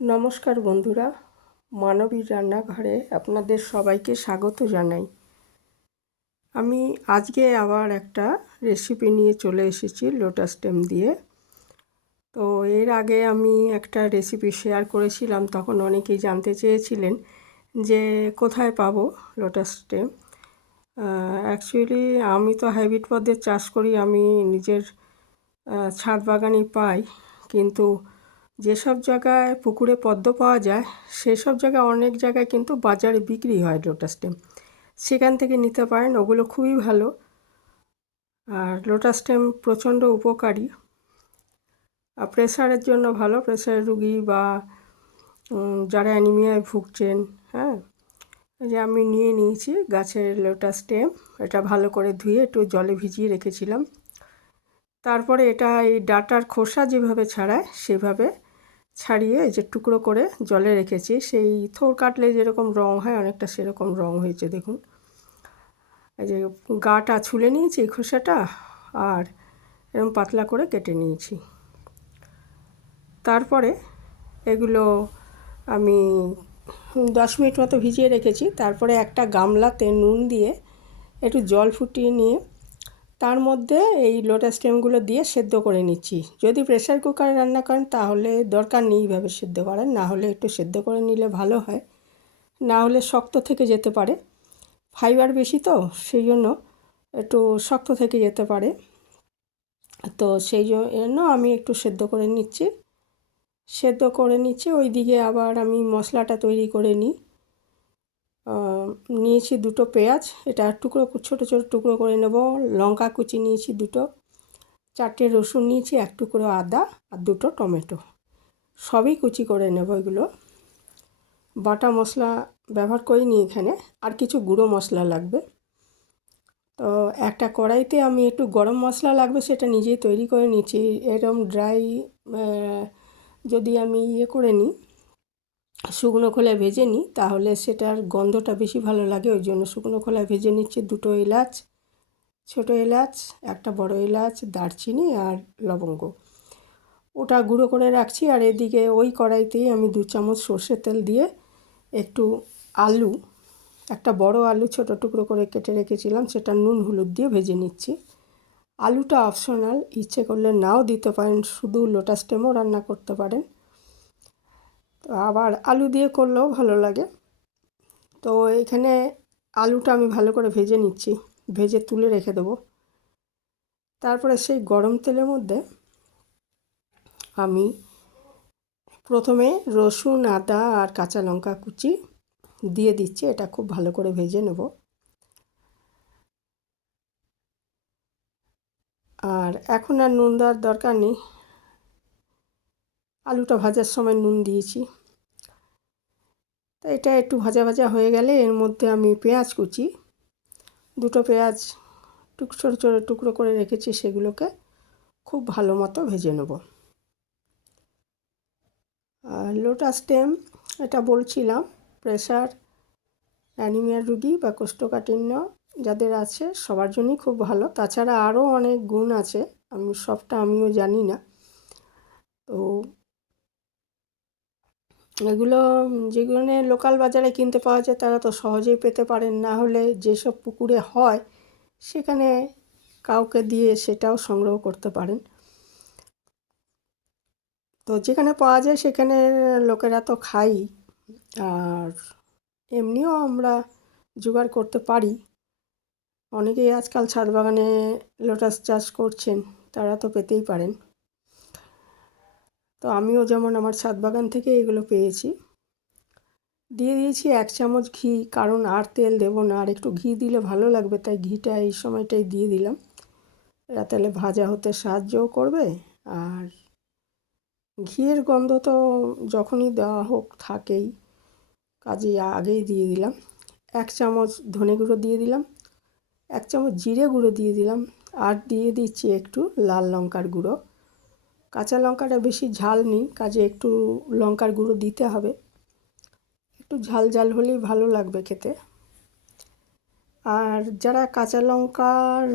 নমস্কার বন্ধুরা, মানবীর রান্নাঘরে আপনাদের সবাইকে স্বাগত জানাই। আমি আজকে আবার একটা রেসিপি নিয়ে চলে এসেছি লোটাস স্টেম দিয়ে। তো এর আগে আমি একটা রেসিপি শেয়ার করেছিলাম, তখন অনেকেই জানতে চেয়েছিলেন যে কোথায় পাবো লোটাস স্টেম। অ্যাকচুয়ালি আমি তো হাইব্রিড পদ্ধতিতে চাষ করি, আমি নিজের ছাদ বাগানেই পাই, কিন্তু যেসব জায়গায় পুকুরে পদ্ম পাওয়া যায় সেসব জায়গায় অনেক জায়গায় কিন্তু বাজারে বিক্রি হয় লোটাস স্টেম, সেখান থেকে নিতে পারেন, ওগুলো খুবই ভালো। আর লোটাস স্টেম প্রচণ্ড উপকারী, প্রেশারের জন্য ভালো, প্রেশারের রুগী বা যারা অ্যানিমিয়ায় ভুগছেন। হ্যাঁ, যে আমি নিয়ে নিয়েছি গাছের লোটাস স্টেম, এটা ভালো করে ধুয়ে একটু জলে ভিজিয়ে রেখেছিলাম। তারপরে এটা এই ডাঁটার খোসা যেভাবে ছাড়ায় সেভাবে ছাড়িয়ে এই যে টুকরো করে জলে রেখেছি, সেই থোড় কাটলে যেরকম রং হয় অনেকটা সেরকম রং হয়েছে দেখুন। এই যে গাটা ছুলে নিয়েছি এই খোসাটা, আর এরকম পাতলা করে কেটে নিয়েছি। তারপরে এগুলো আমি 10 মিনিট মতো ভিজিয়ে রেখেছি। তারপরে একটা গামলাতে নুন দিয়ে একটু জল ফুটিয়ে নিয়ে তার মধ্যে এই লোটাস স্টেমগুলো দিয়ে সেদ্ধ করে নিচ্ছি। যদি প্রেসার কুকারে রান্না করেন তাহলে দরকার নেই এইভাবে সেদ্ধ করেন, না হলে একটু সেদ্ধ করে নিলে ভালো হয়, না হলে শক্ত থেকে যেতে পারে। ফাইবার বেশি তো সেই জন্য একটু শক্ত থেকে যেতে পারে। তো সেই জন্য আমি একটু সেদ্ধ করে নিচ্ছি। ওইদিকে আবার আমি মশলাটা তৈরি করে নিই। নিয়েছি 2টো পেঁয়াজ, এটা ছোটো ছোটো টুকরো করে নেব। লঙ্কা কুচি নিয়েছি 2টো, 4টে রসুন নিয়েছি, 1 টুকরো আদা আর 2টো টমেটো, সবই কুচি করে নেব। এগুলো বাটা মশলা ব্যবহার করিনি এখানে, আর কিছু গুঁড়ো মশলা লাগবে। তো একটা কড়াইতে আমি একটু গরম মশলা লাগবে সেটা নিজেই তৈরি করে নিচ্ছি। এরকম ড্রাই যদি আমি করে নিই, শুকনো খোলায় ভেজে নিই, তাহলে সেটার গন্ধটা বেশি ভালো লাগে। ওই জন্য শুকনো খোলায় ভেজে নিচ্ছি। 2টো এলাচ, ছোটো এলাচ, একটা বড় এলাচ, দারচিনি আর লবঙ্গ, ওটা গুঁড়ো করে রাখছি। আর এদিকে ওই কড়াইতেই আমি 2 চামচ সর্ষের তেল দিয়ে একটু আলু, একটা বড় আলু ছোটো টুকরো করে কেটে রেখেছিলাম, সেটা নুন হলুদ দিয়ে ভেজে নিচ্ছি। আলুটা অপশনাল, ইচ্ছে করলে নাও দিতে পারেন, শুধু লোটাস স্টেমও রান্না করতে পারেন, তো আবার আলু দিয়ে করলেও ভালো লাগে। তো এখানে আলুটা আমি ভালো করে ভেজে নিচ্ছি, ভেজে তুলে রেখে দেবো। তারপরে সেই গরম তেলের মধ্যে আমি প্রথমে রসুন, আদা আর কাঁচা লঙ্কা কুচি দিয়ে দিচ্ছি, এটা খুব ভালো করে ভেজে নেব। আর এখন আর নুন দেওয়ার দরকার নেই, আলুটা ভাজার সময় নুন দিয়েছি। তো এটা একটু ভাজা ভাজা হয়ে গেলে এর মধ্যে আমি পেঁয়াজ কুচি, 2টো পেঁয়াজ ছোটো ছোটো টুকরো করে রেখেছি, সেগুলোকে খুব ভালো মতো ভেজে নেব। আর লোটাস স্টেম, এটা বলছিলাম, প্রেশার, অ্যানিমিয়া রুগী বা কোষ্ঠকাঠিন্য যাদের আছে সবার জন্যই খুব ভালো। তাছাড়া আরও অনেক গুণ আছে, সবটা আমিও জানি না। তো এগুলো যেগুলো লোকাল বাজারে কিনতে পাওয়া যায় তারা তো সহজেই পেতে পারেন, না হলে যেসব পুকুরে হয় সেখানে কাউকে দিয়ে সেটাও সংগ্রহ করতে পারেন। তো যেখানে পাওয়া যায় সেখানে লোকেরা তো খাই, আর এমনিও আমরা জোগাড় করতে পারি। অনেকেই আজকাল ছাদ বাগানে লোটাস চাষ করছেন, তারা তো পেতেই পারেন। তো আমিও যেমন আমার ছাদ বাগান থেকে এগুলো পেয়েছি। দিয়ে দিয়েছি 1 চামচ ঘি, কারণ আর তেল দেবো না, আর একটু ঘি দিলে ভালো লাগবে, তাই ঘিটা এই সময়টাই দিয়ে দিলাম। এরা তাহলে ভাজা হতে সাহায্যও করবে, আর ঘিয়ের গন্ধ তো যখনই দেওয়া হোক থাকেই, কাজেই আগেই দিয়ে দিলাম। 1 চামচ ধনে গুঁড়ো দিয়ে দিলাম, 1 চামচ জিরে গুঁড়ো দিয়ে দিলাম, আর দিয়ে দিচ্ছি একটু লাল লঙ্কার গুঁড়ো। কাঁচা লঙ্কাটা বেশি ঝাল নেই, কাজে একটু লঙ্কার গুঁড়ো দিতে হবে, একটু ঝাল ঝাল হলেই ভালো লাগবে খেতে। আর যারা কাঁচা লঙ্কা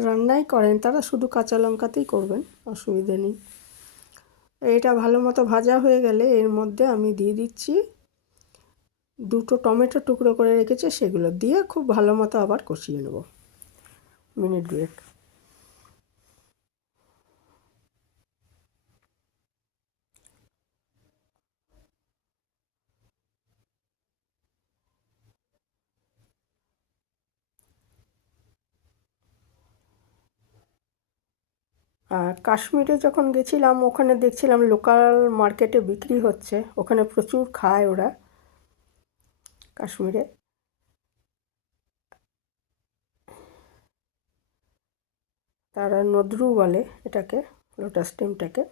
রান্নাই করেন তারা শুধু কাঁচা লঙ্কাতেই করবেন, অসুবিধে নেই। এটা ভালো মতো ভাজা হয়ে গেলে এর মধ্যে আমি দিয়ে দিচ্ছি দুটো টমেটো টুকরো করে রেখেছি, সেগুলো দিয়ে খুব ভালো মতো আবার কষিয়ে নেব মিনিট দুয়েক। আর কাশ্মীরে যখন গেছিলাম ওখানে দেখছিলাম লোকাল মার্কেটে বিক্রি হচ্ছে, ওখানে প্রচুর খায় ওরা কাশ্মীরে। তারা নদ্রু বলে এটাকে, লোটাস স্টেমটাকে।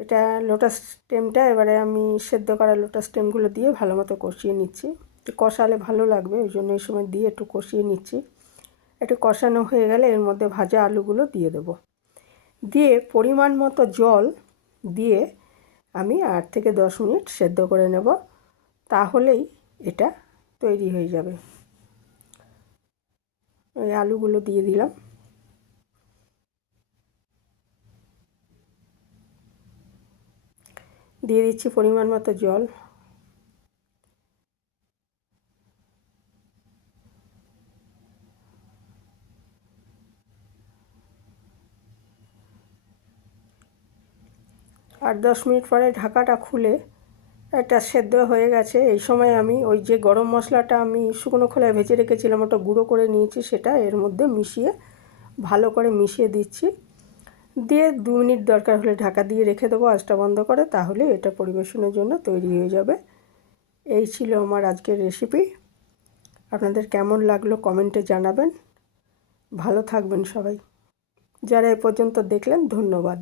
এটা লোটাস স্টেমটা এবারে আমি সেদ্ধ করা লোটাস স্টেমগুলো দিয়ে ভালো মতো কষিয়ে নিচ্ছি। একটু কষালে ভালো লাগবে, ওই জন্য এই সময় দিয়ে একটু কষিয়ে নিচ্ছি। একটু কষানো হয়ে গেলে এর মধ্যে ভাজা আলুগুলো দিয়ে দেবো, দিয়ে পরিমাণ মতো জল দিয়ে আমি 8 থেকে 10 মিনিট সেদ্ধ করে নেব, তাহলেই এটা তৈরি হয়ে যাবে। ওই আলুগুলো দিয়ে দিলাম, দিয়ে দিচ্ছি পরিমাণ মতো জল। আর 10 মিনিট পরে ঢাকাটা খুলে এটা সেদ্ধ হয়ে গেছে। এই সময় আমি ওই যে গরম মশলাটা আমি শুকনো খোলায় ভেজে রেখেছিলাম, ওটা গুঁড়ো করে নিয়েছি, সেটা এর মধ্যে মিশিয়ে ভালো করে মিশিয়ে দিচ্ছি। দিয়ে 2 মিনিট দরকার হলে ঢাকা দিয়ে রেখে দেবো আঁচটা বন্ধ করে, তাহলে এটা পরিবেশনের জন্য তৈরি হয়ে যাবে। এই ছিল আমার আজকের রেসিপি। আপনাদের কেমন লাগলো কমেন্টে জানাবেন। ভালো থাকবেন সবাই। যারা এ পর্যন্ত দেখলেন ধন্যবাদ।